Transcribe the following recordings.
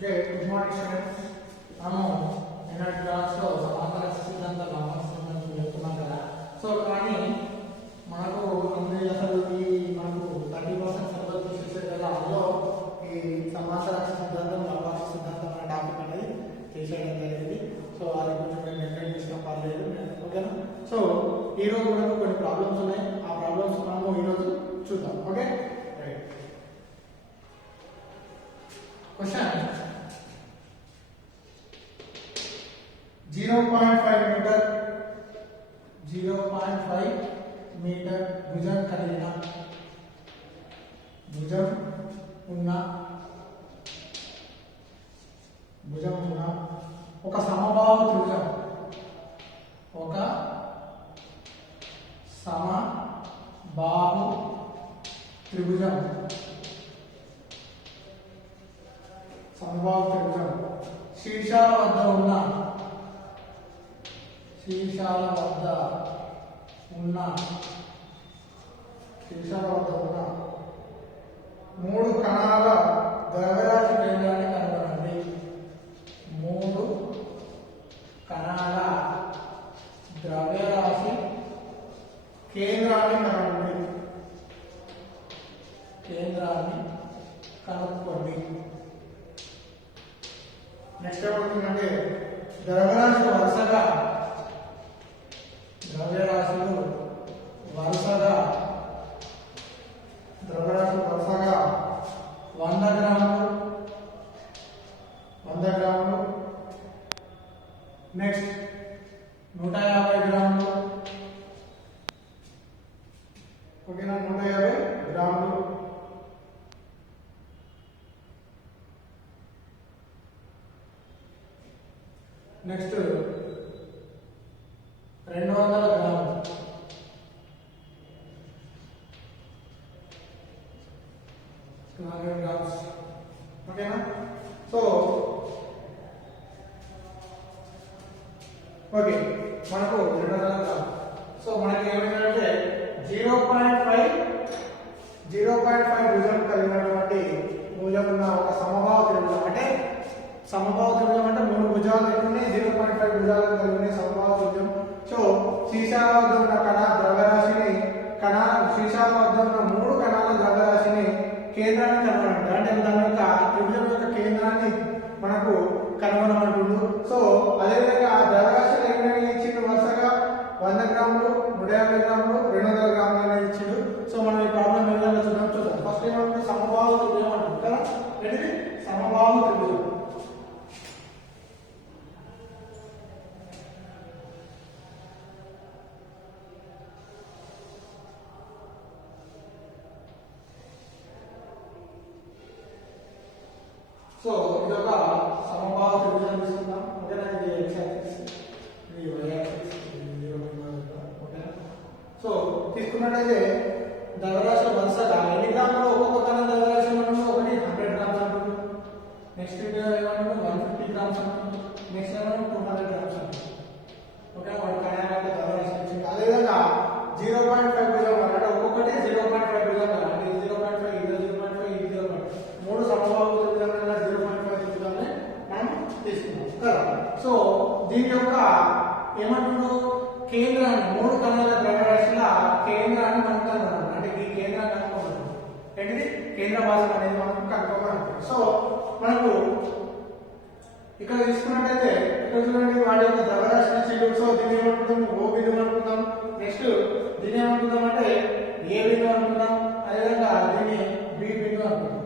Good morning, students. మనము నిన్నటి క్లాస్లో సమాంతర సిద్ధాంతం సంబంధించి చెప్తున్నాం కదా. సో కానీ మనకు అసలు ఈ మనకు 30% సిలబస్ తీసేసారు కదా. అందులో ఈ సమాంతర సిద్ధాంతం లాప్లాస్ సిద్ధాంతం అనే టాపిక్ అనేది తీసేయడం జరిగింది. సో అది కొంచెం నేను నెగ్లెక్ట్ చేసిన పర్లేదు, ఓకేనా. సో ఈరోజు మనకు కొన్ని ప్రాబ్లమ్స్ ఉన్నాయి. ఆ ప్రాబ్లమ్స్ మనము ఈరోజు చూద్దాం. Okay, right. క్వశ్చన్ 0.5 మీటర్ భుజం కలిగిన భుజం ఉన్న ఒక సమబాహు త్రిభుజం, ఒక సమబాహు త్రిభుజం శీర్షాల వద్ద ఉన్న మూడు కణాల ద్రవ్యరాశి కేంద్రాన్ని కనుగొనండి. మూడు కణాల ద్రవ్యరాశి కేంద్రాన్ని కనుక్కోండి. నెక్స్ట్ ఏమవుతుందంటే ద్రవ్యరాశులు వరుసగా 100 గ్రాములు, నెక్స్ట్ 150 గ్రాములు, ఓకేనా. 150 గ్రాములు, నెక్స్ట్ 200 గ్రాములు, ఓకేనా. సో ఓకే, మనకు 200 గ్రాములు. సో మనకి ఏమైందంటే 0.5 భుజం కలిగినటువంటి భుజం ఉన్న ఒక సమబాహు త్రిభుజం. అంటే సమబాహు త్రిభుజం అంటే 3 భుజాలు ఎక్కువ 0.5 భుజాలు కలిగిన సమబాహు త్రిభుజం. సో శీర్షాల వద్ద ఉన్న శీర్షాల వద్ద ఉన్న 3 కణాల ద్రవ్యరాశిని కేంద్రాన్ని కనుగొనండి. అంటే దాని యొక్క త్రిభుజం యొక్క కేంద్రాన్ని మనకు కనుగొనమంటుండు. సో అదేవిధంగా ఆ ద్రవ్యరాశిని ఏమైనా ఇచ్చిండు, వరుసగా 100 గ్రాములు, 150 గ్రాములు, 200 గ్రాములు అనేది ఇచ్చిండు. సో మనం ఈ ప్రాబ్లం ఏ విధంగా చూద్దాం. ఫస్ట్ ఏమంటుంది, సమబాహు త్రిభుజం అంటుంది కదా. ఏంటిది? సమబాహు త్రిభుజం. సో ఇది ఒక సమబాహు త్రిభుజం తీసుకుందాం, ఓకేనా. ఇది x యాక్సిస్, ఇది y యాక్సిస్, ఓకేనా. సో తీసుకున్నట్లయితే ద్రవ్యరాశి వరుసగా ఎన్ని గ్రాములు ఒక్కొక్క కణం ద్రవ్యరాశి మనము ఒకటి 100 గ్రామ్స్ అంటుంది, నెక్స్ట్ ఏమన్నా 150 గ్రామ్స్ అంటుంది, నెక్స్ట్ ఏమన్నా 200 గ్రామ్స్ అంటుంది, ఓకేనా. వాటి కణాల యొక్క ద్రవ్యరాశి వచ్చింది. అదేవిధంగా 0.5 భుజం అంటే ఒక్కొక్కటి 0.5 భుజం కదా. అంటే 0.5 ఇది 0.5 ఇది 0.5 మూడు సమబాహు త్రిభుజాల 0.5 త్రిభుజాన్ని మనం తీసుకున్నాం కదా. సో దీని యొక్క ఏమంటుందో కేంద్రాన్ని, 3 కణాల ద్రవ్యరాశుల కేంద్రాన్ని మనం కనుగొనాలి. అంటే ఈ కేంద్రాన్ని కనుక్కోవాలి. ఏంటిది? కేంద్ర భాగం అనేది మనం కనుక్కోవాలి. సో మనకు ఇక్కడ తీసుకున్నట్టయితే ఇక్కడ చూడండి, వాటి యొక్క ద్రవ్యరాశిని చెల్లు. సో దీన్ని ఏమంటున్నాం, ఓ బిందువు అనుకుందాం. నెక్స్ట్ దీన్ని ఏమంటున్నాం అంటే ఏ బిందువు అనుకుందాం. అదేవిధంగా దీన్ని బి బిందువు అనుకుందాం,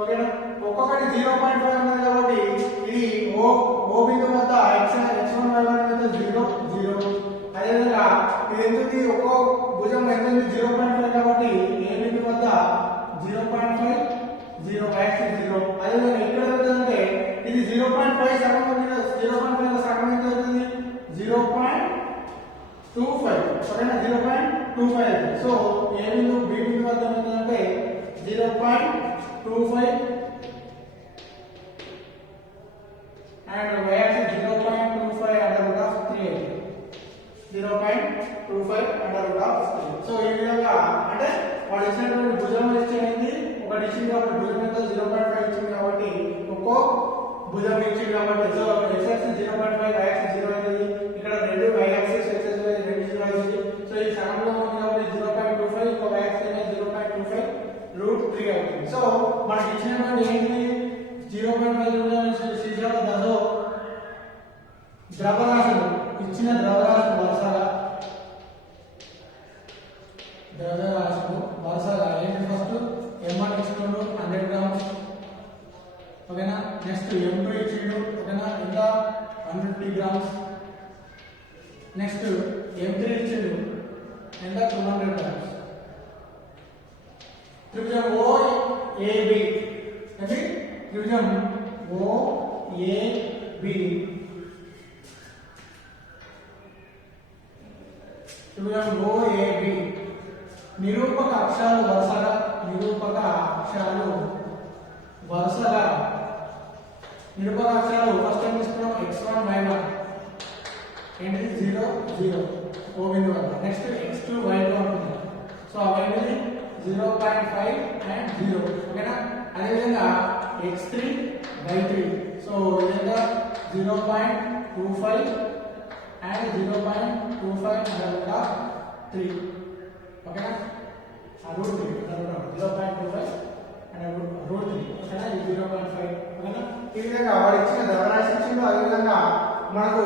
ఓకేనా. ఒక్కొక్కటి 0.5 ఉన్నది కాబట్టి ఇది ఓ బిందువు వద్ద x1 y1 అనేది 0 0. అదేవిధంగా ఇది ఎందుకు ఒక్కో భుజం ఎంత 0.5 కాబట్టి ఏ బిందువు వద్ద 0.5 0 యాక్సిస్ 0. అదేవిధంగా ఇక్కడ ఏంటంటే ఇది 0.5 సగం ఉంది, 0.5 సగం ఎంత అవుతుంది 0.25, సరేనా. 0.25. సో ఏ బిందువు బి బిందువు వద్ద ఏంటంటే 0.25 and y axis 0.25 under root of 3. 0.25 under root of 3. So ఈ విధంగా అంటే వాడు ఇచ్చినటువంటి భుజం ఇచ్చేది ఒకటి ఇచ్చింది కాబట్టి భుజం మీద 0.5 ఇచ్చింది కాబట్టి ఒక్కో మనకి ఇచ్చినటువంటి ఏంటి 0.5 శీర్షాల దశలో ద్రవ్యరాశులు ఇచ్చిన ద్రవ్యరాశులు వరుసగా ఏంటి ఫస్ట్ M1 ఇచ్చిండు 100 గ్రామ్స్ ఓకేనా నెక్స్ట్ M2 ఇచ్చిండు ఓకేనా ఎంత 150 గ్రామ్స్ నెక్స్ట్ M3 ఇచ్చిండు ఎంత 200 గ్రామ్స్ త్రిభుజం OAB అంటే త్రిభుజం OAB త్రిభుజం OAB నిరూపక అక్షరాలు వరుసగా ఫస్ట్ టైం తీసుకున్నాం x1 y1 ఏంటి 0 0 ఓ బిందువు వద్ద నెక్స్ట్ x2 y2 అనుకుందాం సో ఆ వాల్యూని 0.5 అండ్ 0 ఓకేనా అదే విధంగా x3 y3 సో ఈ విధంగా 0.25 అండ్ 0.25 అదే విధంగా 3 ఓకేనా ఆ రూట్ 3 0.25 అండ్ రూట్ 3 ఓకేనా ఇది 0.5 ఓకేనా ఈ విధంగా వాడు ఇచ్చిన ద్రవ్యరాశి ఇచ్చిందో అదే విధంగా మనకు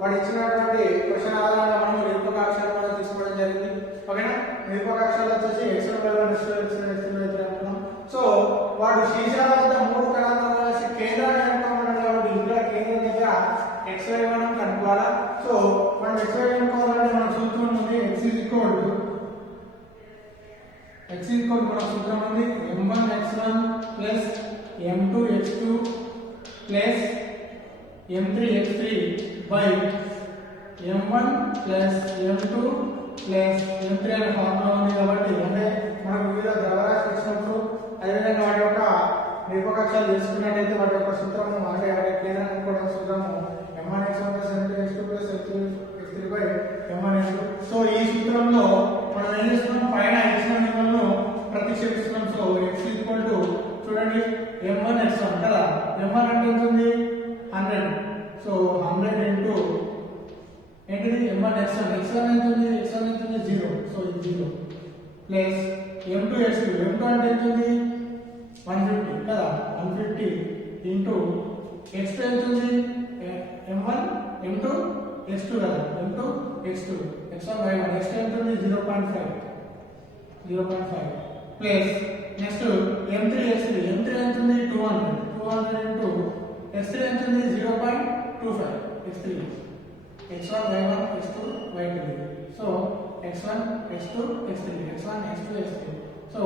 వాడు ఇచ్చినటువంటి క్వశ్చన్ ఆధారంగా మనం నిరూపక అక్షరాలు కూడా తీసుకోవడం జరిగింది ఓకేనా నిరూపక అక్షరాలు వచ్చేసి x1 అనుకున్నాం సో వాడు శీర్షాల వద్ద 3 కణాల రాశి కేంద్రాన్ని కనుక్కోమన్నాడు కాబట్టి ఇక్కడ కేంద్రం దగ్గర xy మనం కనుక్కోవాలా సో మనం xy కనుక్కోవాలంటే మన సూత్రం ఉంది x మన సూత్రం ఉంది m1x1 plus m2x2 plus m3x3 by m1 plus m2 plus m3 అనే ఫార్ములా ఉంది కాబట్టి అంటే మనకు వివిధ ద్రవ్యరాశి ఇచ్చినప్పుడు అదేవిధంగా వాటి యొక్క నిరూపకాక్షాలు తెలుసుకున్నట్టయితే వాటి యొక్క సూత్రము అంటే వాటి కేంద్రాన్ని కనుక్కోవడానికి సూత్రము m1x1 plus m2x2 plus m3x3 by m1x2 so ఈ సూత్రంలో మనం ఏం చేస్తున్నాం పైన ఇచ్చిన నియమాలను ప్రతిక్షేపిస్తున్నాం సో x చూడండి m1x1 కదా m1 అంటే ఎంత ఉంది 100 సో 100 ఇంటూ ఏంటిది m1x1 x1 ఎంత ఉంది 0 సో ఇది 0 ప్లస్ m2x2 అంటే ఎంత ఉంది 150 కదా 150 ఇంటూ x2 ఎంత ఉంది m1 m2 x2 కదా m2 x2 x1 y1 x2 ఎంత ఉంది 0.5 ప్లస్ నెక్స్ట్ m3 ఎంత ఉంది 200 ఇంటూ x3 ఎంత ఉంది 0.25 x3 x1 y1 x2 y2 so x1 x2 x3 x1 x2 x3 so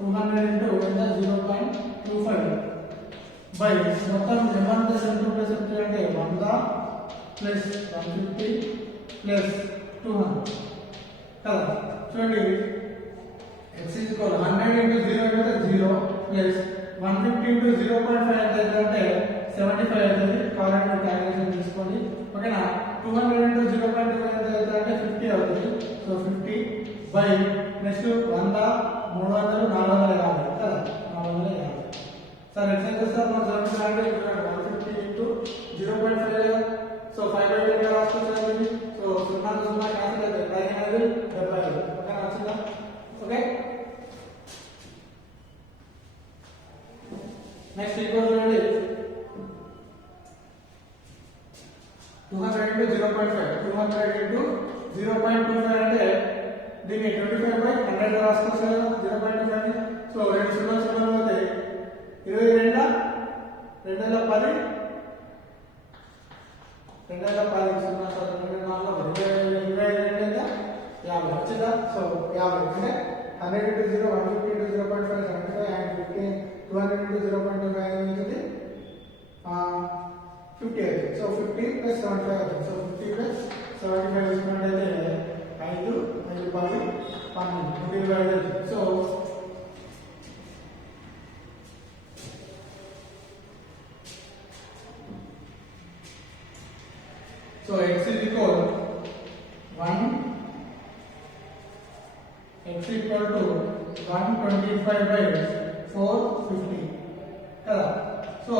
200 into ఎంత 0.25 బై మొత్తం m1 plus m2 plus m3 అంటే 100 ప్లస్ 150 ప్లస్ 200 కదా చూడండి x 100 ఇంటూ 0 అంటే 0 ప్లస్ 150 ఇంటూ 0.5 అంటే 75 అవుతుంది కాబట్టి క్యాలిక్యులేషన్ తీసుకోండి ఓకేనా 200 ఇంటూ 0.25 అంటే 50 అవుతుంది సో 50 బై నెక్స్ట్ 100 300 450 కదా 450 సార్ ఎట్లా చేస్తారు మనం జరుగుతుందంటే 150 ఇంటూ 0.5 సో 5/10 గా రాసుకోవచ్చు సో 0 క్యాన్సిల్ అయితే 15 75 ఓకేనా వచ్చిందా ఓకే నెక్స్ట్ ఈక్వల్ చూడండి 200 into 0.25 అంటే దీన్ని 25/100 రాసుకోవచ్చు కదా 0.25 సో 2 0 0 పోతే 22 2010 50 వచ్చిందా సో 50 అంటే 100 into 0 150 into 0.5 75 and 15 200 into 0.25 అవుతుంది 50 అవుతుంది సో 50 ప్లస్ 75 అవుతుంది సో 50 ప్లస్ 75 తీసుకున్నట్టయితే 5 5 10 12 25 so So x is equal 1 x equal to 125/450 కదా సో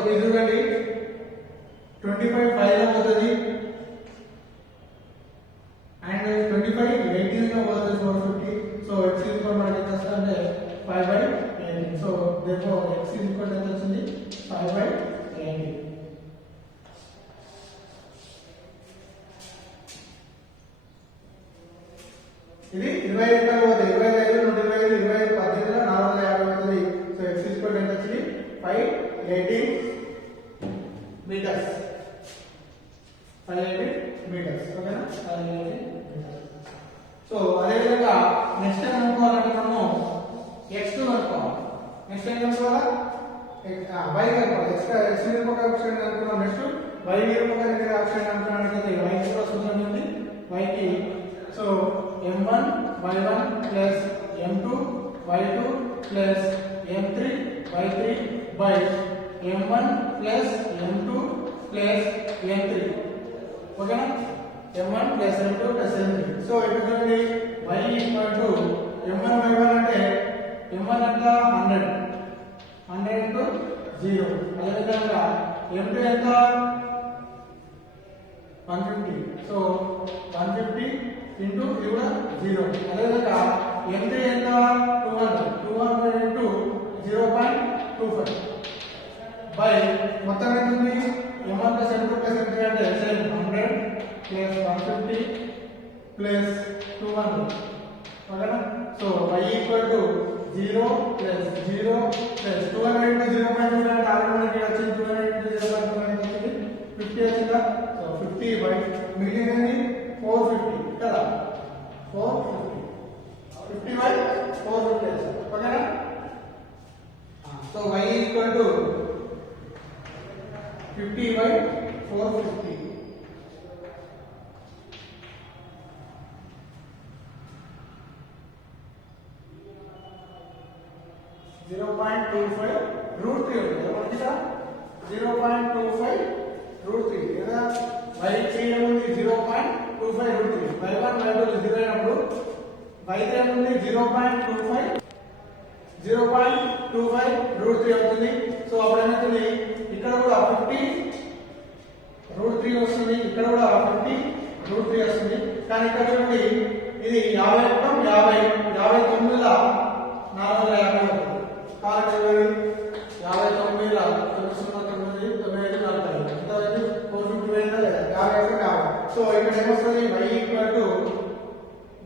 ఇది చూడండి 25 5 లో పోతుంది అండ్ 25 18 లో పోతుంది 450 నెక్స్ట్ ఏం కనుక్కోవాలా y కనుక్కోవాలి x నిరూపక అక్షరం కనుక్కున్నాం నెక్స్ట్ y నిరూపక అక్షరం కనుక్కున్నామంటే y కూడా సూత్రం ఉంది y కి so m1 y1 plus m2 y2 plus m3 y3 by m1 plus m2 plus m3 ఓకేనా m1 plus m2 plus m3 so ఇక్కడ చూడండి y equal to m1 y1 అంటే m1 ఎంత 100 into 0 అదే విధంగా m2 ఎంత 150 సో 150 into ఇది కూడా 0 అదే విధంగా m3 ఎంత 200 into 0.25 by మొత్తం ఎంత ఉంది m1 plus m2 plus m3 అంటే సేమ్ 100 plus 150 plus 200 ఓకేనా so y equal to 0 plus 0 plus 200 into 0.25 అంటే ఆల్రెడీ ఇక్కడ వచ్చింది 200 into 0.25 వచ్చింది 50 వచ్చిందా సో 50 by మిగిలినది 450 కదా 450 50 by 450 ఓకేనా so y equal to 50 by 450 0.25 root 3 ఉంటుంది కదా 0.25 root 3 లేదా y3 ఏముంది 0.25 root 3 y1 y2 0 అయినప్పుడు y3 ఏముంది 0.25 root 3 అవుతుంది సో అప్పుడు ఏమవుతుంది ఇక్కడ కూడా 50 root 3 వస్తుంది ఇక్కడ కూడా 50 root 3 వస్తుంది కానీ ఇక్కడ చూడండి ఇది 50 59ల 450 అవుతుంది కాలం చూడండి 59ల 909 ఎంతైంది 450 పోయిందా లేదా 50 సో ఇక్కడ ఏమొస్తుంది y equal to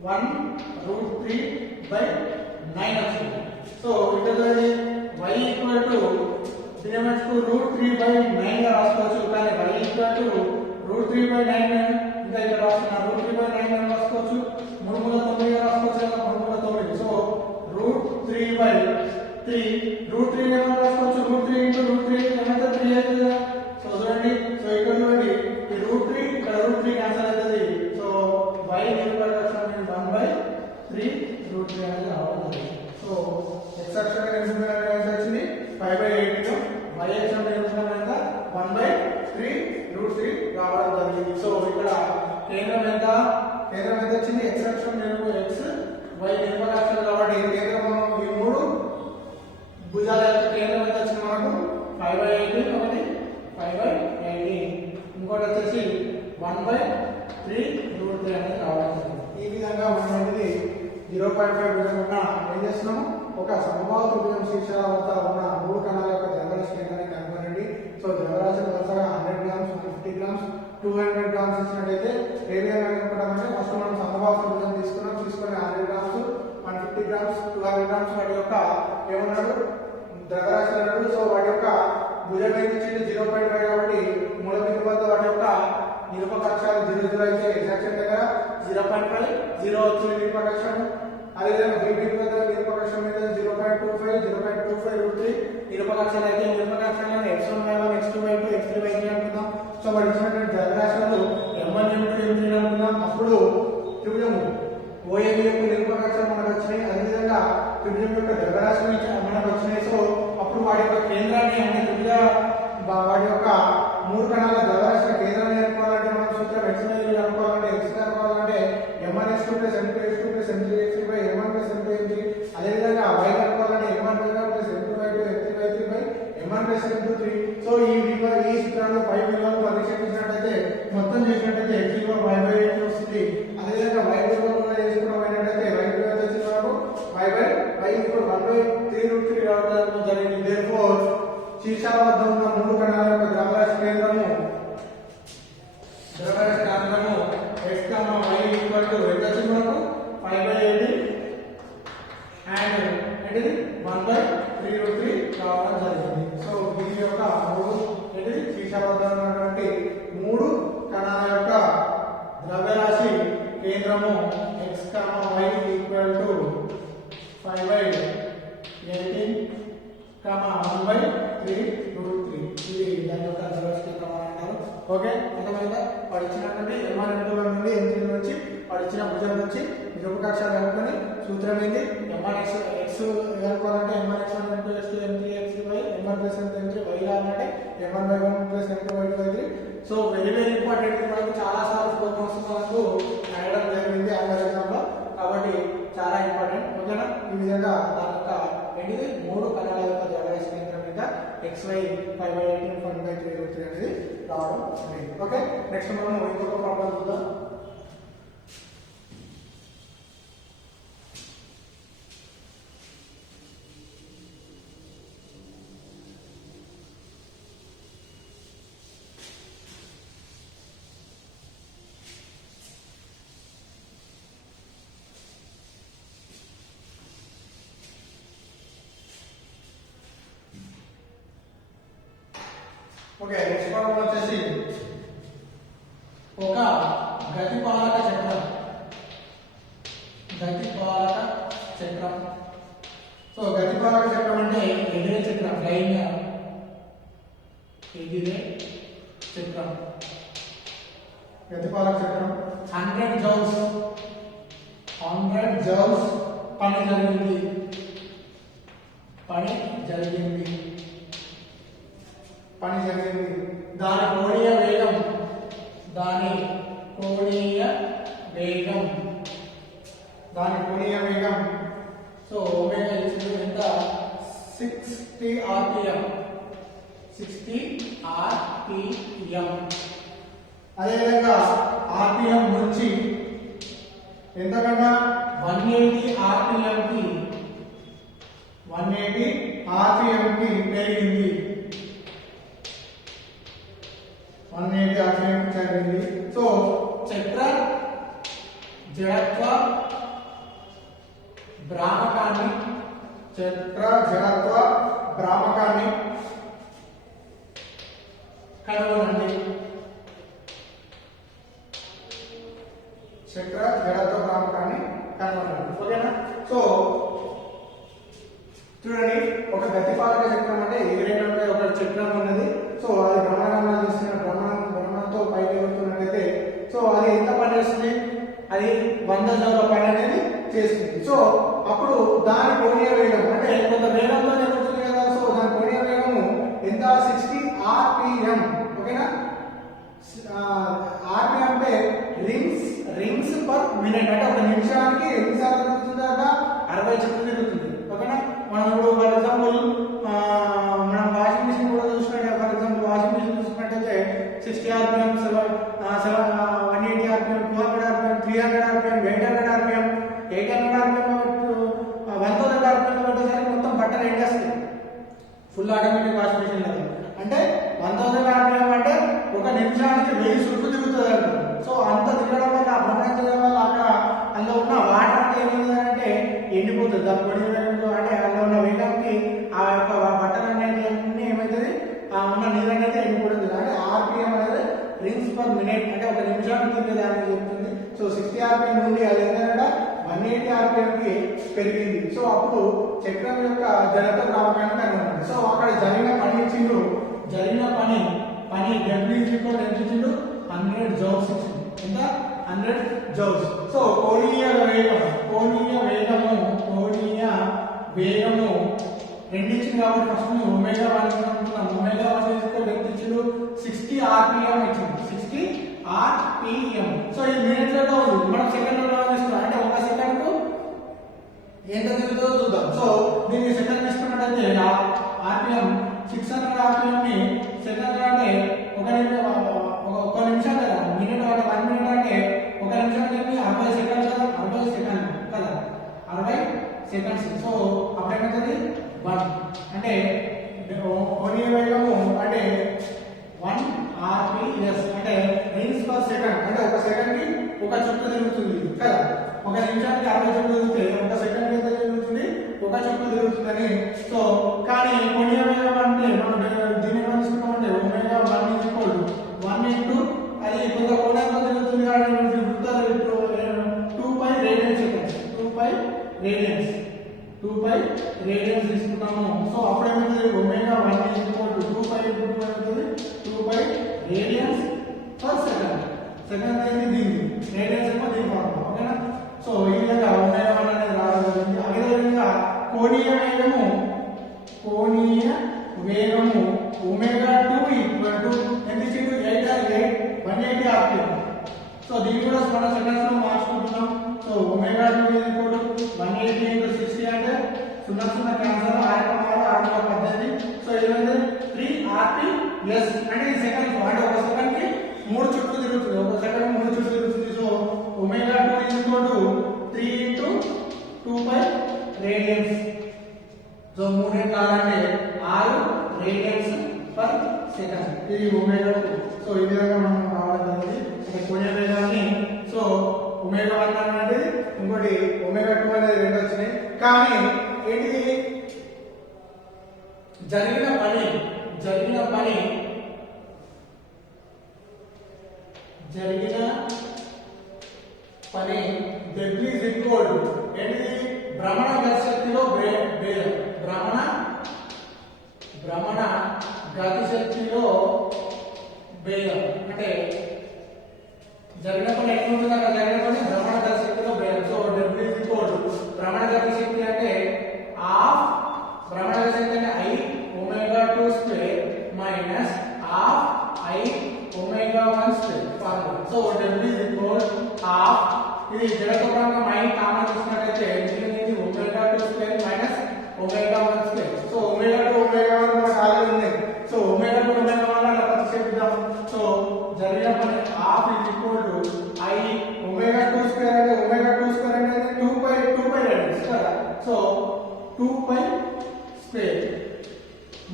1 root 3 by 9 వస్తుంది సో ఇక్కడ చూడండి y equal to దీనిమట్టుకు root 3 by 9 గా రాసుకోవచ్చు కానీ y equal to root 3 by 9 ఇంకా ఇక్కడ రాస్తున్నా root 3 by 9 గా రాసుకోవచ్చు 3/9 గా రాసుకోవచ్చు కదా 3/9 సో root 3 by 3 root 3 గా రాసుకోవచ్చు root 3 into root 3 ఎంత 3 అవుతుంది కదా సో చూడండి సో ఇక్కడ చూడండి ఈ root 3 ఇక్కడ root 3 క్యాన్సిల్ అవుతుంది సో y నిరూపక అక్షరం 1/3 root 3 అనేది రావాలి సో x అక్షరం నిరూపక ఎంత వచ్చింది 5/8 y అక్షరం నిరూపక ఎంత 1/3 root 3 రావడం జరిగింది సో ఇక్కడ కేంద్రం ఎంత వచ్చింది x అక్షరం నిరూపక x y నిరూపక అక్షరం కాబట్టి కేంద్రం ఈ మూడు భుజాల యొక్క కేంద్రం ఎంత వచ్చింది మనకు 5/8 ఒకటి 5/8 ఇంకోటి వచ్చేసి 1/3 root 3 అనేది రావడం జరిగింది ఈ విధంగా మనం అనేది 0.5 విధంగా ఏం చేస్తున్నాము ఒక సమబాహు త్రిభుజం శీర్షాల వద్ద ఉన్న మూడు కణాల యొక్క ద్రవ్యరాశి కేంద్రాన్ని కనుగొనండి సో ద్రవ్యరాశి వరుసగా 100 grams 50 grams 200 grams ఇచ్చినట్లయితే ఏ విధంగా కనుక్కోవడం అంటే ఫస్ట్ మనం సమబాహు త్రిభుజం తీసుకుని 100 grams 150 grams 200 grams వాటి యొక్క ఏమన్నాడు ద్రవ్యరాశి అన్నాడు సో వాటి యొక్క భుజం ఎంత ఇచ్చింది 0.5 కాబట్టి మూల బిందువు వద్ద వాటి యొక్క నిరూపక అక్షరాలు 0 అయితే ఎగ్జాక్షన్ దగ్గర 0.5 0 వచ్చింది నిరూపక అక్షరం అదేవిధంగా b బిందువు వద్ద నిరూపక అక్షరం మీద 0.25 root 3 నిరూపక అక్షరాలు అయితే నిరూపక అక్షరాలను x1 y1 x2 y2 x3 y3 అనుకుందాం సో మరి ఇచ్చినటువంటి ద్రవ్యరాశులు m1 m2 m3 అనుకుందాం అప్పుడు త్రిభుజము OAB యొక్క నిరూపక అక్షరం మనకు వచ్చినాయి అదేవిధంగా త్రిభుజం యొక్క ద్రవ్యరాశులు మనకు వచ్చినాయి సో అప్పుడు వాటి యొక్క కేంద్రాన్ని అంటే త్రిభుజ వాటి యొక్క మూడు కణాల ద్రవ్యరాశుల కేంద్రాన్ని అనుకోవాలంటే మనం సూత్రం x అనుకోవాలంటే x అనుకోవాలంటే m1x2 + m2x2 + m3x3 m1 + m2m3 అదేవిధంగా y అనుకోవాలంటే m1y1 + m2y2 m3y3 m1 + m23 so ఈ సూత్రాల్లో పై విలువలను ప్రతిక్షేపించినట్లయితే మొత్తం చేసినట్లయితే x విలువ y/8 వస్తుంది అదేవిధంగా y విలువ కూడా చేసుకున్నట్లయితే y విలువ ఎంత వచ్చింది మనకు y ఇప్పుడు 1/3 root 3 రావడం జరిగింది therefore శీర్షాల వద్ద ఉన్న మూడు కణాల యొక్క ద్రవ్యరాశి కేంద్రము x, y equal to ఎంత వచ్చింది మనకు 5/8 and ఏంటిది 1/3 root 3 రావడం జరిగింది సో దీని యొక్క మూడు ఏంటిది శీర్షాల వద్ద ఉన్నటువంటి మూడు కణాల యొక్క ద్రవ్యరాశి కేంద్రము x, y equal to 5/18 1/3√3 ఇది దాని యొక్క జెలాసిటీ ప్రమాణం అంటారు. ఓకే, అర్థమైందా? వాడు ఇచ్చినటువంటి m1 m2 నుండి m3 నుంచి వాడు ఇచ్చిన భుజం నుంచి నిరూపకాక్షాలు కనుక్కొని సూత్రం ఏంది? m1 x కనుక్కోవాలంటే m1 x1 m2 x2 m3 x3y m1 + m3 y అంటే m1/1 + m2/2 so very very important. మనకు చాలా సార్లు 4 మార్క్స్ మనకు రాయడం జరిగింది ఆన్లైన్ ఎగ్జామ్ లో, కాబట్టి చాలా ఇంపార్టెంట్. ఓకేనా? ఈ విధంగా దాని యొక్క ఏంటిది 3 కణాల యొక్క ద్రవ్యరాశి కేంద్రం మీద xy 5/18 1/3√3 అనేది రావడం జరిగింది. ఓకే, నెక్స్ట్ మనం ఇంకొక ప్రాబ్లం చూద్దాం. ఓకే, నెక్స్ట్ ప్రాబ్లం వచ్చేసి ఒక గతిపాలక చక్రం. సో గతిపాలక చక్రం అంటే ఎగిరే చక్రం, ఎగిరే చక్రం. గతిపాలక చక్రం 100 జౌల్స్ పని జరిగింది. దాని కోణీయ వేగం సో ఒమేగా ఇచ్చింది ఎంత? 60 rpm. అదేవిధంగా rpm నుంచి ఎంతకన్నా 180 rpm కి పెరిగింది. 180 rpm కి పెరిగింది. సో చక్ర జడత్వ భ్రామకాన్ని కనుగొనండి. ఓకేనా? సో చూడండి, ఒక గతిపాలక చక్రం అంటే ఎగిరేటప్పుడు ఒక చక్రం ఉన్నది. సో అది భ్రమణగమనం చేస్తున్న భ్రమణంతో పైకి ఎగురుతున్నట్లయితే సో అది ఎంత పని చేస్తుంది? అది 100 జౌల పని అనేది చేస్తుంది. సో అప్పుడు దాని కోణీయ వేగం అంటే కొంత వేగంతో ఎగురుతుంది కదా. సో దాని కోణీయ వేగము ఎంత? 60 rpm. ఓకేనా? rpm అంటే రింగ్స్ పర్ మినిట్. అంటే ఒక నిమిషానికి ఎన్నిసార్లు తిరుగుతుందట? 60 చుట్లు తిరుగుతుంది. ఓకేనా? మనం ఇప్పుడు ఫర్ ఎగ్జాంపుల్ మనం వాషింగ్ మిషన్ కూడా చూసినట్టే, ఫర్ ఎగ్జాంపుల్ వాషింగ్ మిషన్ చూసుకున్నట్టయితే 60 rpm, 180 rpm, 200 rpm, 300 rpm, 800 rpm, 1000 rpm పెట్టేసరికి మొత్తం బట్టలు ఏం చేస్తాయి? ఫుల్ ఆటోమేటిక్ వాషింగ్ మిషన్ లేదు. అంటే 1000 rpm అంటే ఒక నిమిషానికి 1000 చుట్టూ తిరుగుతుంది అంట. సో అంత తిరగడం వల్ల భ్రమణం చేయడం వల్ల అక్కడ అందులో ఉన్న వాటర్ అంటే ఏమైందంటే ఎండిపోతుంది. దాని పొడి అంటే అందులో ఉన్న వేగానికి ఆ యొక్క బట్టలు అనేది అన్నీ ఏమవుతుంది? ఉన్న నీరు అనేది ఎండిపోతుంది. అంటే rpm అనేది రింగ్స్ పర్ మినిట్ అంటే ఒక నిమిషానికి తిరిగేదానికి చెప్తుంది. సో 60 rpm నుండి అది ఏంటంటే 180 rpm కి పెరిగింది. సో అప్పుడు చక్రం యొక్క జడత్వ భ్రామకాన్ని కనుగొనండి. సో అక్కడ జరిగిన పని ఇచ్చిండు. పని W ఇచ్చిండు 100 జౌల్స్ ఇచ్చింది. ఎంత? 100 జౌల్స్. సో కోణీయ వేగము రెండు ఇచ్చింది కాబట్టి ఫస్ట్ ఒమేగా 1 అనుకున్నాం. ఒమేగా 1 ఇచ్చిండు 60 rpm ఇచ్చింది. 60 rpm. సో ఈ మినిట్లలో ఉంది, మనం సెకండ్లలో తీసుకున్నాం. అంటే ఒక సెకండ్ కు ఎంత తిరుగుతుందో చూద్దాం. సో దీన్ని సెకండ్ తీసుకున్నట్టయితే rpm 600 rpm ని సెకండ్ అంటే ఒక నిమిషం కదా. మినిట్ అంటే 1 మినిట్ అంటే ఒక నిమిషం చెప్పి 60 సెకండ్లు కదా. 60 సెకండ్స్. సో అప్పుడు ఏమవుతుంది? 1 అంటే కోణీయ వేగము అంటే 1 rps అంటే రింగ్స్ పర్ సెకండ్. అంటే ఒక సెకండ్ కి ఒక చుట్టు తిరుగుతుంది కదా. ఒక నిమిషానికి 60 చుట్లు తిరిగితే ఒక సెకండ్ ఎంత తిరుగుతుంది? ఒక చుట్టు తిరుగుతుందని. సో కానీ కోణీయ వేగం అంటే మనం దీన్ని ఏమని తీసుకున్నామంటే ఒమేగా 1 into అది కొంత కోణంతో తిరుగుతుంది కాబట్టి 2π రేడియన్స్. 2 పై రేడియన్స్ తీసుకుంటాము. సో అప్పుడు ఏమవుతుంది ఒమేగా 1 2 పై ఇంటూ 2 అవుతుంది 2 pi radians per second. Second అనేది దీన్ని రేడియన్స్ ఏమో దీని ఫార్ములా. ఓకేనా? సో ఈ విధంగా ఒమేగా 1 అనేది రావడం జరిగింది. అదే విధంగా కోణీయ వేగము ఒమేగా 2 ఎంత ఇచ్చింది 180 rpm. సో దీన్ని కూడా మనం సెకండ్స్ లో మార్చుకుంటున్నాం. సో ఒమేగా 2 180 into 60 అంటే 0 క్యాన్సర్ 618. సో ఇది 3 rps అంటే ఈ సెకండ్ అంటే ఒక సెకండ్ కి 3 చుట్టూ తిరుగుతుంది. ఒక సెకండ్ 3 చుట్టూ తిరుగుతుంది. So omega 2 3 into 2 pi radians. So 3 అంటే 6 రేడియన్స్ పర్ సెకండ్. ఇది ఒమేగా 2. సో ఈ విధంగా మనం రావడం జరిగింది. అంటే కోణీయ వేగాన్ని సో ఒమేగా 1 అనేది ఇంకోటి ఒమేగా 2 అనేది రెండు వచ్చినాయి. కానీ ఏంటిది జరిగిన పని W is equal to ఏంటిది భ్రమణ గతిశక్తిలో భేదం. భ్రమణ గతిశక్తిలో భేదం అంటే జరిగిన పని ఎట్లా ఉంటుంది అక్కడ జరిగిన పని భ్రమణ గతిశక్తిలో భేదం. So W is equal to భ్రమణ గతిశక్తి అంటే హాఫ్ భ్రమణ గతిశక్తి అంటే I omega 2 square minus half I omega 1 square formula. So W is equal half ఇది జడత్వపరంగా I కామన్ తీసుకున్నట్లయితే ఇది omega 2 square minus omega 1 square. So omega 2 omega 1 మనకు ఆల్రెడీ ఉంది. So omega 2 omega 1 అలా ప్రతిక్షేపిద్దాం. సో జరిగిన పని half is equal to I omega 2 square అంటే omega 2 square అంటే 2 పై రేడియన్స్ కదా. సో 2 పై స్క్వేర్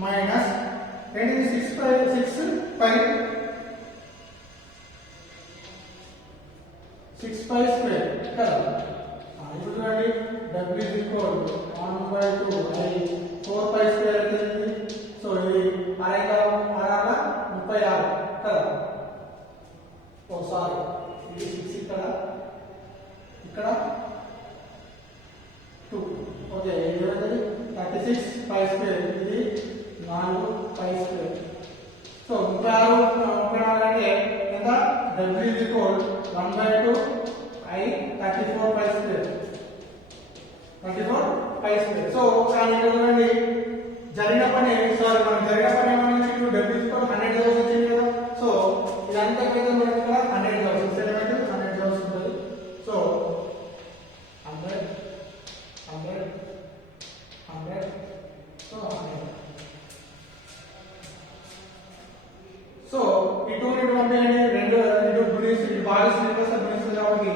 మైనస్ ఏంటిది 6 పై స్క్వేర్ కదా. ఇప్పుడు చూడండి W is equal to 1/2 I 4 pi square అవుతుంది. సో ఇది 36 కదా. ఒకసారి ఇది 6 ఇక్కడ 2. ఓకే ఇది 36 పై స్క్వేర్ ఇది 4 పై స్క్వేర్. సో 36 అంటే ఎంత W is equal 1/2 I 34 pi square so కానీ చూడండి జరిగిన పని మనం జరిగిన పని ఏమన్నా W is equal 100 జౌల్స్ వచ్చింది కదా. సో ఇదంతా మీద మనకి ఇక్కడ 100 జౌల్స్ 100 జౌల్స్ ఉంటుంది. So 100 so 100. సో ఈ 2 ని పంపేయండి. రెండు గుణిస్తే ఇది భాగిస్తుంది కాబట్టి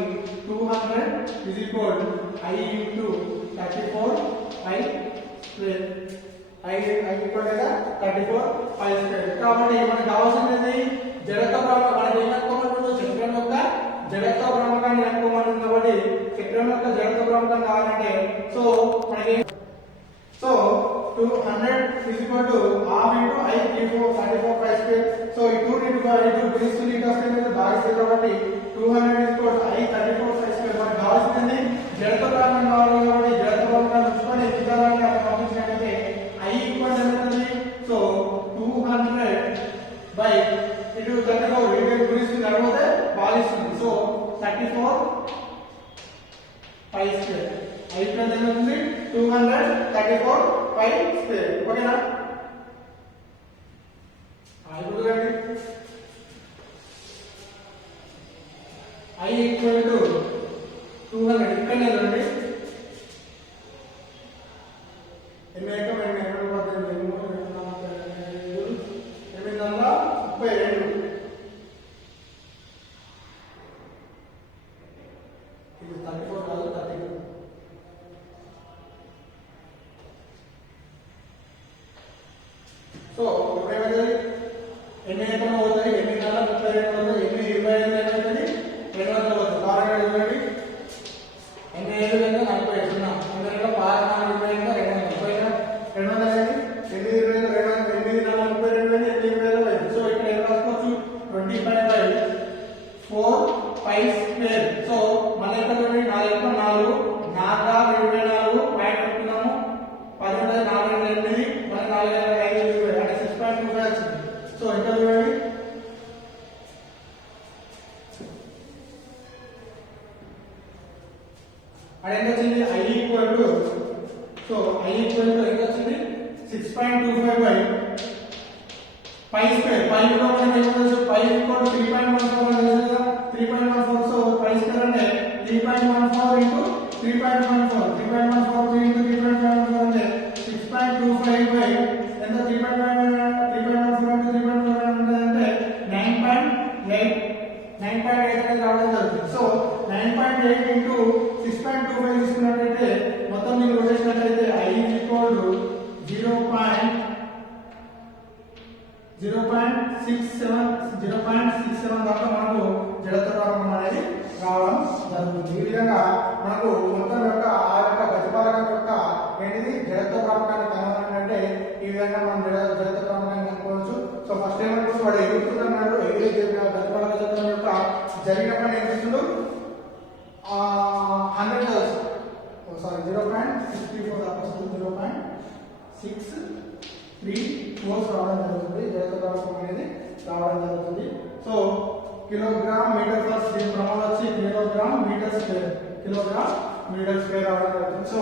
200 is equal to I into 34 I square. I equal to 34 I square. కాబట్టి మనకు కావాల్సినది జడత్వ భ్రమణం. మనకి ఏం అనుకోమంటుందో చక్రం యొక్క జడత్వ భ్రమణాన్ని అనుకోమంటుంది. కాబట్టి చక్రం యొక్క జడత్వ భ్రమణం కావాలంటే సో మనకి 200 is equal to half into I 34 pi square. So ఈ 2 into 5 గుణిస్తుంది ఇటు వస్తుంది భాగిస్తుంది కాబట్టి 200 is equal to I 34 pi square. మనకు కావాల్సింది జడత్వ భ్రమణం కావాలి కాబట్టి జడత్వ భ్రమణం చూసుకొని విధానాన్ని అక్కడ పంపించినట్లయితే I ఈక్వల్ అవుతుంది. సో 200 by ఇటు 34 ఇటు గుణిస్తుంది అడిగితే భాగిస్తుంది. So 34 pi square I equal అవుతుంది 234 pi square. ఓకేనా? ఇప్పుడు I ఈక్వల్ టు 200 ఇక్కడ చూడండి ఎన్ని ఏకం 832 ఇది 34 కాదు 32. సో ఇప్పుడు ఏమైంది ఎన్ని ఏకం అవుతాయి 832 అవుతాయి 825 ఏమవుతుంది 200 అవుతుంది. కారణం చూడండి 87 40 సున్నా 200 16 22 సో ఇక్కడ ఏం రాసుకోవచ్చు 25/4 pi square. సో మళ్ళీ ఇక్కడ చూడండి 4 4 24 పాయింట్ పెట్టుకున్నాము సో I ఈక్వల్ టు ఎంత వచ్చింది 6.25 బై పై స్క్వేర్. పై కూడా మనకి ఏమో తెలుసు, పై ఈక్వల్ టు 3.14 అని తెలుసు కదా. 3.14 సో పై స్క్వేర్ అంటే 3.14 ఇంటూ 3.14 3.14 ఇంటూ 3.14 అంటే 6.25 బై ఎంత 3.14 ఇంటూ 3.14 అంటే 9.8 అనేది రావడం జరుగుతుంది. సో 9.8 ఇంటూ 6.25 తీసుకున్నట్లయితే మొత్తం మీకు రొటేషనట్లయితే I is equal to 0.67 దాకా మనకు జడత్వకం అనేది రావడం జరుగుతుంది. ఈ విధంగా మనకు మొత్తం యొక్క ఆ యొక్క ప్రతిపాదకం యొక్క ఏంటిది జడత్వకాన్ని కనుగొనాలంటే ఈ విధంగా మనం జడత్వకాన్ని కనుక్కోవచ్చు. సో ఫస్ట్ ఏమంటే వాడు ఎగురుతున్నాడు, ఎగిరే ప్రతిపాదక చట్టం యొక్క జరిగిన పని ఏం చేస్తుండు 100 సారీ 0.64 దాకా వస్తుంది. 0.634 రావడం జరుగుతుంది. జడత్వకం అనేది రావడం జరుగుతుంది. సో కిలోగ్రామ్ మీటర్ పర్ దీని ప్రమాణం వచ్చి కిలోగ్రామ్ మీటర్ స్క్వేర్ రావడం జరుగుతుంది. సో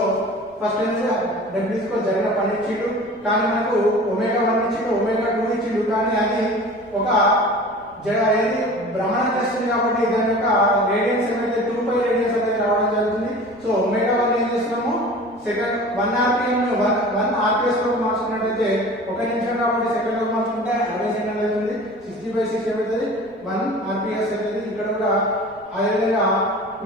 ఫస్ట్ ఏంటంటే డబ్ల్యూస్కో జరిగిన పని ఇచ్చిండు, కానీ మనకు ఒమేగా 1 ఇచ్చిండు, ఒమేగా 2 ఇచ్చిండు, కానీ అది ఒక అనేది భ్రమణం చేస్తుంది కాబట్టి దాని యొక్క రేడియన్స్ ఏమైతే 2π రేడియన్స్ అనేది రావడం జరుగుతుంది. సో ఒమేగా 1 ఏం చేస్తున్నాము సెకండ్ 1 rpm 1 rps లో మార్చుకున్నట్లయితే 1 నిమిషం కాబట్టి సెకండ్ లో మార్చుకుంటే 60 సెకండ్లు అవుతుంది. 60/6 ఏమవుతుంది 1 rps అవుతుంది. ఇక్కడ కూడా అదేవిధంగా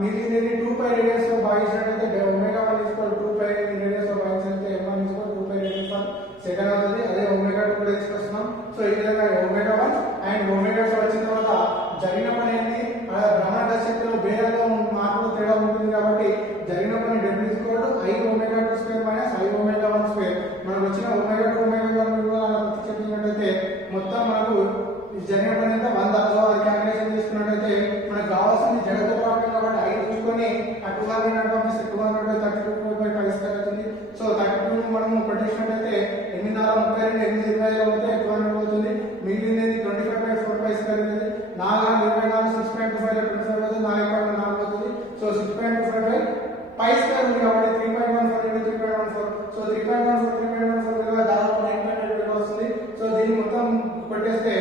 మిగిలినది 2π రేడియన్స్ తో భాగించినట్లయితే ఒమేగా 1 2π రేడియన్స్ తో భాగించినట్లయితే m1 2π రేడియన్స్ పర్ సెకండ్ అవుతుంది. అదే ఒమేగా 2 కూడా తీసుకొస్తున్నాం. సో ఈ విధంగా ఒమేగా 1 అండ్ ఒమేగా 2 వచ్చిన తర్వాత జరిగిన పని ఏంటి భ్రమణ శక్తిలో భేదంలో మార్పులో తేడా ఉంటుంది కాబట్టి జరిగిన పని W I omega 2 square minus I omega 1 square. మనకు వచ్చిన ఒమేగా 2 ఒమేగా 1 విలువలను ప్రతిక్షేపించినట్లయితే మొత్తం మనకు జరిగిన పని ఎంత 100. సో అది క్యాలిక్యులేషన్ చేసుకున్నట్లయితే మనకు కావాల్సింది జడత్వకం కాబట్టి I తీసుకొని ఆ 200 పంపిస్తే 200/32 స్క్వేర్ అవుతుంది. సో 32 మనము కొట్టేసినట్లయితే 8×32 8×20 అవుతాయి, 200 అవుతుంది. మిగిలినది 25/4 స్క్వేర్ అవుతుంది. 4×24 6.25 అవుతుంది, 4.4 అవుతుంది. సో 6.25 పై స్క్వేర్ ఉంది కాబట్టి 3.14 into 3.14. సో 3.14 విలువ దాదాపు 9.8 విలువ వస్తుంది. సో దీన్ని మొత్తం కొట్టేస్తే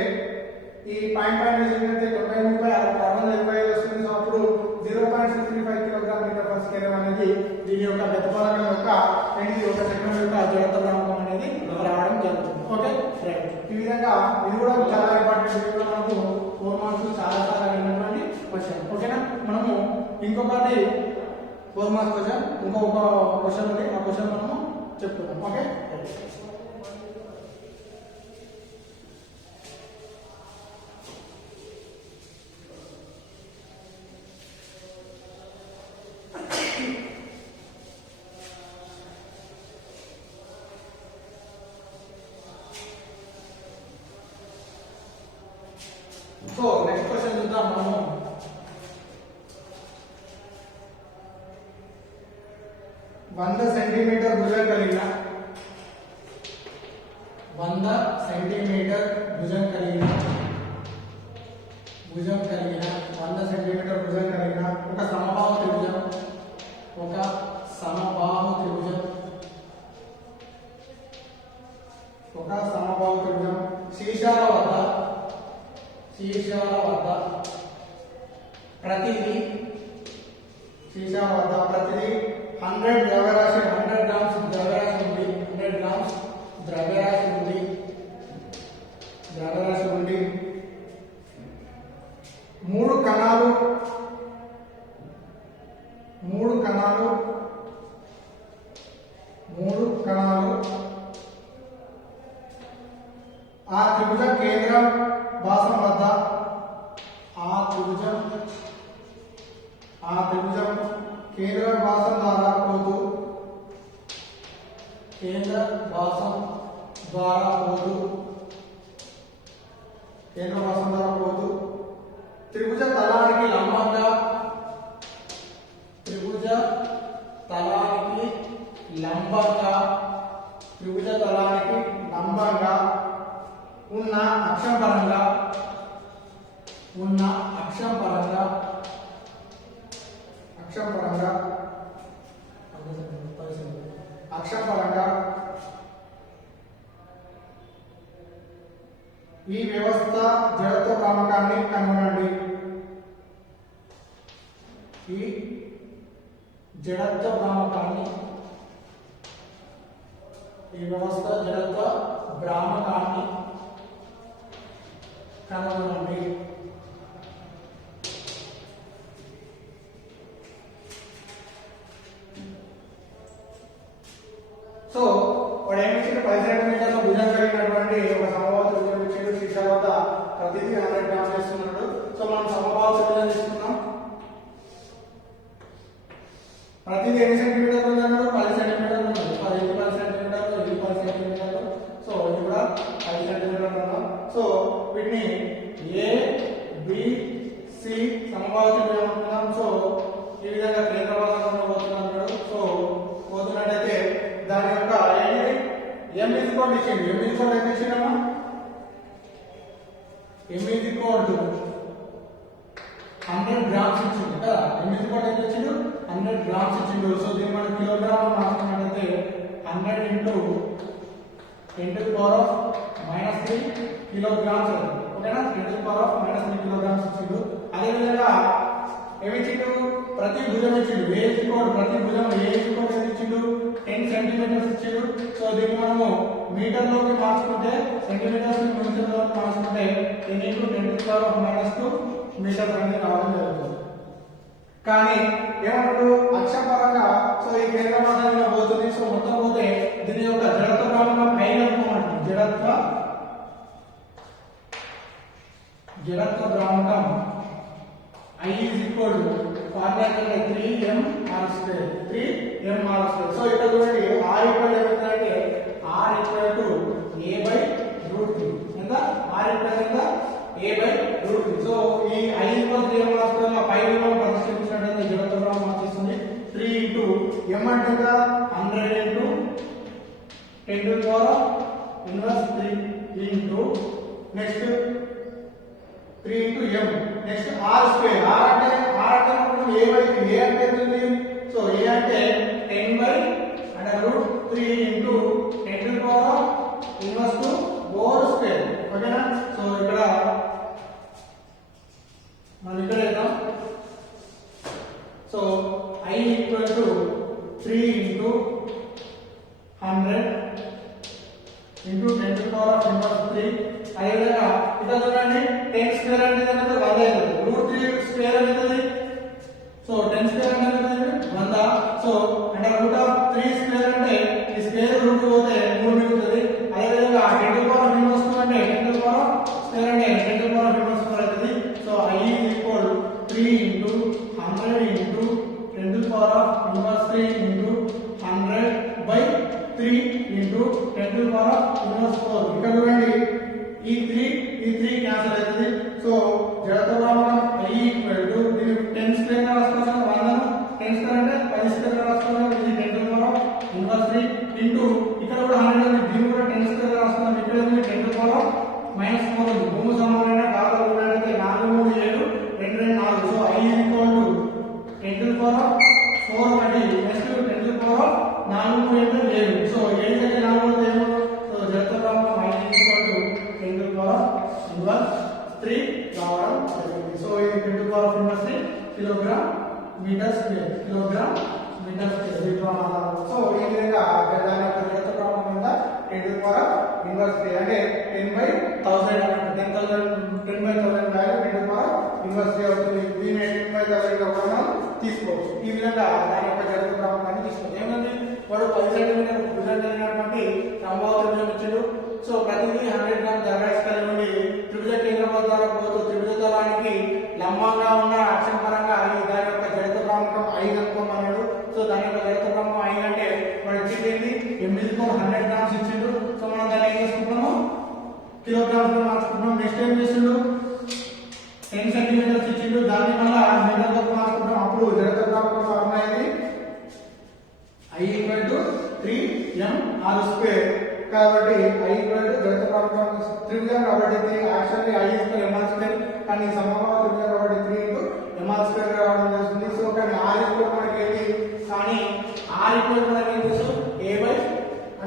ఈ పాయింట్ చేసినట్లయితే 90/625 వస్తుంది. సో అప్పుడు 0.635 కిలోగ్రామ్ మీటర్ పర్ స్క్వేర్ అనేది దీని యొక్క ప్రతిపాదకం యొక్క ఏంటి ఒక సెకండ్ యొక్క జడత్వకం అనేది రావడం జరుగుతుంది. Okay right. ఈ విధంగా ఇది కూడా చాలా ఇంపార్టెంట్. ఇది కూడా మనకు 4 మార్క్స్ చాలా విన్నటువంటి క్వశ్చన్. ఓకేనా. మనము ఇంకొకటి 4 మార్క్స్ క్వశ్చన్ ఇంకొక క్వశ్చన్ ఉంది, ఆ క్వశ్చన్ మనము చెప్పుకుందాం. ఓకే సో నెక్స్ట్ క్వశ్చన్ చూద్దాం మనము. వంద సెంటీమీటర్ భుజం కలిగిన 100 సెంటీమీటర్ భుజం కలిగిన 100 సెంటీమీటర్ భుజం కలిగిన ఒక సమబాహు త్రిభుజం శీర్షాల వద్ద ప్రతిదీ 100 ద్రవ్యరాశి 100 గ్రామ్స్ ద్రవ్యరాశి ఉంది 3 కణాలు ఆ త్రిభుజ కేంద్ర భాసం వద్ద కేంద్ర భాసం ద్వారా పోతూ త్రిభుజ తలానికి లంబంగా ఉన్న అక్షం పరంగా అక్షపరంగా ఈ వ్యవస్థ జడత్వ భ్రామకాన్ని కనుగొనండి. ఈ జడత్వ భ్రామకాన్ని ఈ వ్యవస్థ జడత్వ భ్రామకాన్ని కనుగొనండి. సో వాడు ఏమి ఇచ్చిండు 10 సెంటీమీటర్ల భుజం కలిగినటువంటి ఒక సమబాహు త్రిభుజం ఇచ్చిండు. శీర్ష వద్ద ప్రతిదీ 100 గ్రామ్స్ చేస్తున్నాడు. సో మనం సమబాహు త్రిభుజం తీసుకున్నాం. ప్రతిదీ ఎన్ని సెంటీమీటర్లు ఉంది అన్నాడు? 10 సెంటీమీటర్లు ఉంది. 10 సెంటీమీటర్లు, ఇది 10 సెంటీమీటర్లు. సో ఇది కూడా 10 సెంటీమీటర్లు అన్నాం. సో వీటిని ఏ బి సి సమబాహు త్రిభుజం అనుకున్నాం. సో ఈ విధంగా కేంద్ర భాగంలో పోతున్నాడు. సో పోతున్నట్టయితే దాని యొక్క m is equal ఇచ్చింది. m is equal ఎంత ఇచ్చిందమ్మా? m is equal to 100 grams ఇచ్చింది కదా. m is equal ఎంత ఇచ్చిండు? 100 గ్రామ్స్ ఇచ్చిండు. సో దీన్ని మనం కిలోగ్రామ్ మార్చుకున్నట్లయితే 100 into 10 to the power of -3 kilograms అవుతుంది. ఓకేనా? 10 to the power of -3 kilograms ఇచ్చిండు. అదే విధంగా ఏమి ఇచ్చిండు? ప్రతి భుజం ఇచ్చిండు. ఏ is equal ప్రతి భుజం ఏ is equal ఎంత ఇచ్చిండు? 10 సెంటీమీటర్స్ ఇచ్చిండు. సో దీన్ని మనము మీటర్లోకి మార్చుకుంటే సెంటీమీటర్స్ ని మీటర్లోకి మార్చుకుంటే 10 into 10 to the power of -2 metre అనేది రావడం జరుగుతుంది. కానీ ఏమంటాడు? అక్షపరంగా సో ఈ కేంద్ర భాగంలో పోతుంది. సో మొత్తం పోతే దీని యొక్క జడత్వ భ్రామకం పైన ఉంటుంది. జడత్వ భ్రామకం I is equal to formula 3mr². 3mr². So ఇక్కడ చూడండి r ఈక్వల్ ఏమవుతుందంటే r ఈక్వల్ టు a/√3. ఎంత? r ఈక్వల్ ఎంత? a/√3. సో ఈ I ఈక్వల్ 3mr² లో పై విలువను ప్రతిక్షేపించినట్లయితే జడత్వ భ్రామకం వచ్చేస్తుంది 3 into m అంటే ఎంత? 100 into 10 to the power inverse 3 into next 3 into m. Next r². r అంటే మనం a వైపు a అంటే ఎంత ఉంది? సో a అంటే 10/√3 into 10 to the power inverse 2 whole square. ఓకేనా? సో ఇక్కడ మనం ఇక్కడ వేద్దాం. So I equal to 3 into 100 into 10 to the power inverse 3. అదేవిధంగా ఇక్కడ చూడండి 10 స్క్వేర్ అంటే ఎంత? 100 అవుతుంది. √3 స్క్వేర్ అనేది సో 10 స్క్వేర్ అంటే ఎంత? 100. సో అంటే √3 స్క్వేర్ అంటే ఈ స్క్వేర్ రూట్ పోతే 3 మిగులుతుంది. అదేవిధంగా 10 to the power inverse 2 అంటే 10 to the power స్క్వేర్ అంటే 10 to the power inverse 4 అవుతుంది. So I is equal 3 into 100 into 10 to the power inverse 3 into 100/3 into 10 to the power inverse 4. ఇక్కడ చూడండి ఈ 3 క్యాన్సిల్ అవుతుంది. సో జడత్వ భ్రామకం I ఈక్వల్ టు దీని 10 స్క్వేర్ గా రాసుకోవచ్చు. 100 10 స్క్వేర్ అంటే 10 స్క్వేర్ గా రాసుకోవచ్చు. ఇది 10 to the power inverse 3 into ఇక్కడ కూడా 100 ఉంది. దీన్ని కూడా 10 స్క్వేర్ గా రాసుకున్నాం. ఇక్కడ ఉంది 10 to the power -4 ఉంది. భూమి సమానమైన కాదు అంటే 4 3 7 2 2 4. So I equal to 10 to the power 4 అంటే next 10 to the power 4 3 7. So 7 అంటే 4 అంటే ఏమో. సో జడత్వ భ్రామకం I equal to 10 to the power inverse 3 రావడం జరిగింది. సో ఇది 10 to the power inverse 3 kilogram metre square. Kilogram metre square. So ఈ విధంగా దాని యొక్క జడత్వ భ్రామకం ఎంత? 10 to the power inverse 3 అంటే 10/1000 అన్నమాట. 10/1000 value 10 to the power inverse 3 అవుతుంది. దీన్ని 10/1000 గా మనం తీసుకోవచ్చు. ఈ విధంగా దాని యొక్క జడత్వ భ్రామకాన్ని తీసుకోవచ్చు. ఏమంది? వాడు 10 సెంటీమీటర్ భుజం కలిగినటువంటి సమబాహు త్రిభుజం ఇచ్చాడు. సో ప్రతిదీ 100 గ్రామ్ ద్రవ్యరాశి కలిగి ఉండి త్రిభుజ కేంద్ర పదాలకు పోతూ త్రిభుజ తలానికి లంబంగా ఉన్న అక్షం పరంగా దాని యొక్క జడత్వ భ్రామకం I కనుక్కోమన్నాడు. సో దాని యొక్క జడత్వ భ్రామకం I అంటే వాడు ఇచ్చింది m is equal 100 గ్రామ్స్ ఇచ్చిండు. సో మనం దాన్ని ఏం చేసుకుంటున్నాము? కిలోగ్రామ్స్ లో మార్చుకుంటున్నాం. నెక్స్ట్ ఏం చేసిండు? 10 సెంటీమీటర్స్ ఇచ్చిండు. దాన్ని మళ్ళీ మీటర్లోకి మార్చుకుంటాం. అప్పుడు జడత్వ భ్రామకం ఫార్ములా అయింది I equal to 3mr². కాబట్టి I ఈక్వల్ టు జడత్వ భ్రామకం త్రిభుజం కాబట్టి యాక్చువల్లీ I ఈక్వల్ mr² కానీ సమబాహు త్రిభుజం కాబట్టి 3 into mr² రావడం జరుగుతుంది. సో కానీ r ఈక్వల్ మనకి ఏంటి? కానీ r ఈక్వల్ మనకి ఏం తెలుసు? a/√3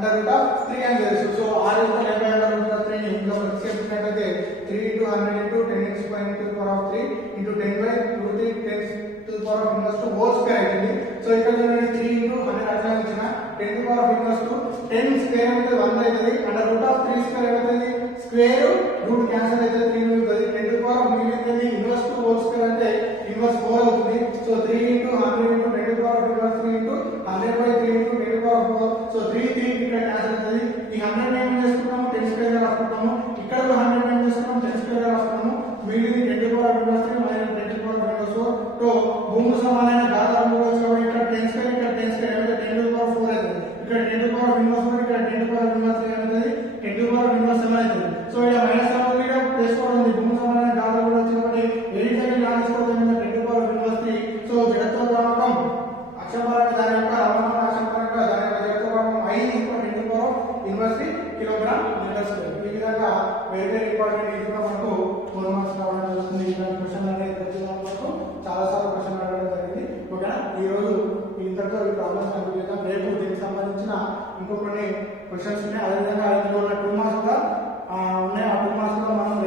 అండర్ రూట్ ఆఫ్ 3 అని తెలుసు. So r is the left under root of 3 ని ఇంకా ప్రతిక్షేపించినట్లయితే 3 into 100 into 10 x square into the power of 3 into 10 by root 3 10 to the power of inverse 2 whole square అవుతుంది. So ఇక్కడ చూడండి 3 into 100 అట్లా ఇచ్చిన 10 to the power of inverse 2 10 square అవుతుంది 1 అవుతుంది under root of 3 square అవుతుంది స్క్వేర్ రూట్ క్యాన్సిల్ అయితే 3 అవుతుంది 10 to the power of మిగిలింది ఇన్వర్స్ 2 హోల్ స్క్వేర్ అంటే ఇన్వర్స్ 4 అవుతుంది. So 3 into 100 into 10 to the power of inverse 3 into 100 by 3 into 10 to the power of 4. So 3 ఇక్కడ cancel అవుతుంది. ఈ 100 ఏం చేసుకుంటాము 10 స్క్వేర్ గా రాసుకుంటాము. ఇక్కడ 100 ఏం చేసుకుంటాము 10 స్క్వేర్ గా రాసుకుంటాము. మిగిలింది 10 to the power of inverse 3 minus 10 to the power of inverse 4. So భూమి సమానమైన ఘాతాలు కాబట్టి ఇక్కడ 10 స్క్వేర్ ఇక్కడ 10 స్క్వేర్ అంటే 10 to the power of 4 అవుతుంది. ఇక్కడ 10 to the power of inverse 4 ఇక్కడ 10 to the power of inverse 3 అవుతుంది 10 to the power of inverse 7 అవుతుంది. సో ఇక్కడ మైనస్ సమానం ఇక్కడ ప్లస్ కూడా ఉంది. భూమి సమానమైన ఘాతాలు కూడా వచ్చి కాబట్టి ఎడిషన్ ఇలా తీసుకోవడం 10 to the power of inverse 3. So జడత్వ గుణకం అక్షపరంగా దాని యొక్క అవమాన అక్షపరంగా దాని యొక్క జడత్వ గుణకం I is equal to 10 to the power of inverse 3 kilogram metre square. ఈ విధంగా వెరీ ఇంపార్టెంట్ ఇది కూడా మనకు 4 మార్క్స్ రావడం జరుగుతుంది. ఇలాంటి క్వశ్చన్ అనేది ప్రతి మనకు చాలా సార్లు క్వశ్చన్ అడగడం జరిగింది. ఓకేనా ఈ రోజు ఇంతటితో ఈ ప్రాబ్లమ్స్ కంప్లీట్ చేద్దాం. రేపు దీనికి సంబంధించిన ఇంకో కొన్ని క్వశ్చన్స్ ఉన్నాయి. అదేవిధంగా ఇందులో ఉన్న 2 మార్క్స్ కూడా ఉన్నాయి. ఆ 2 మార్క్స్ కూడా మనం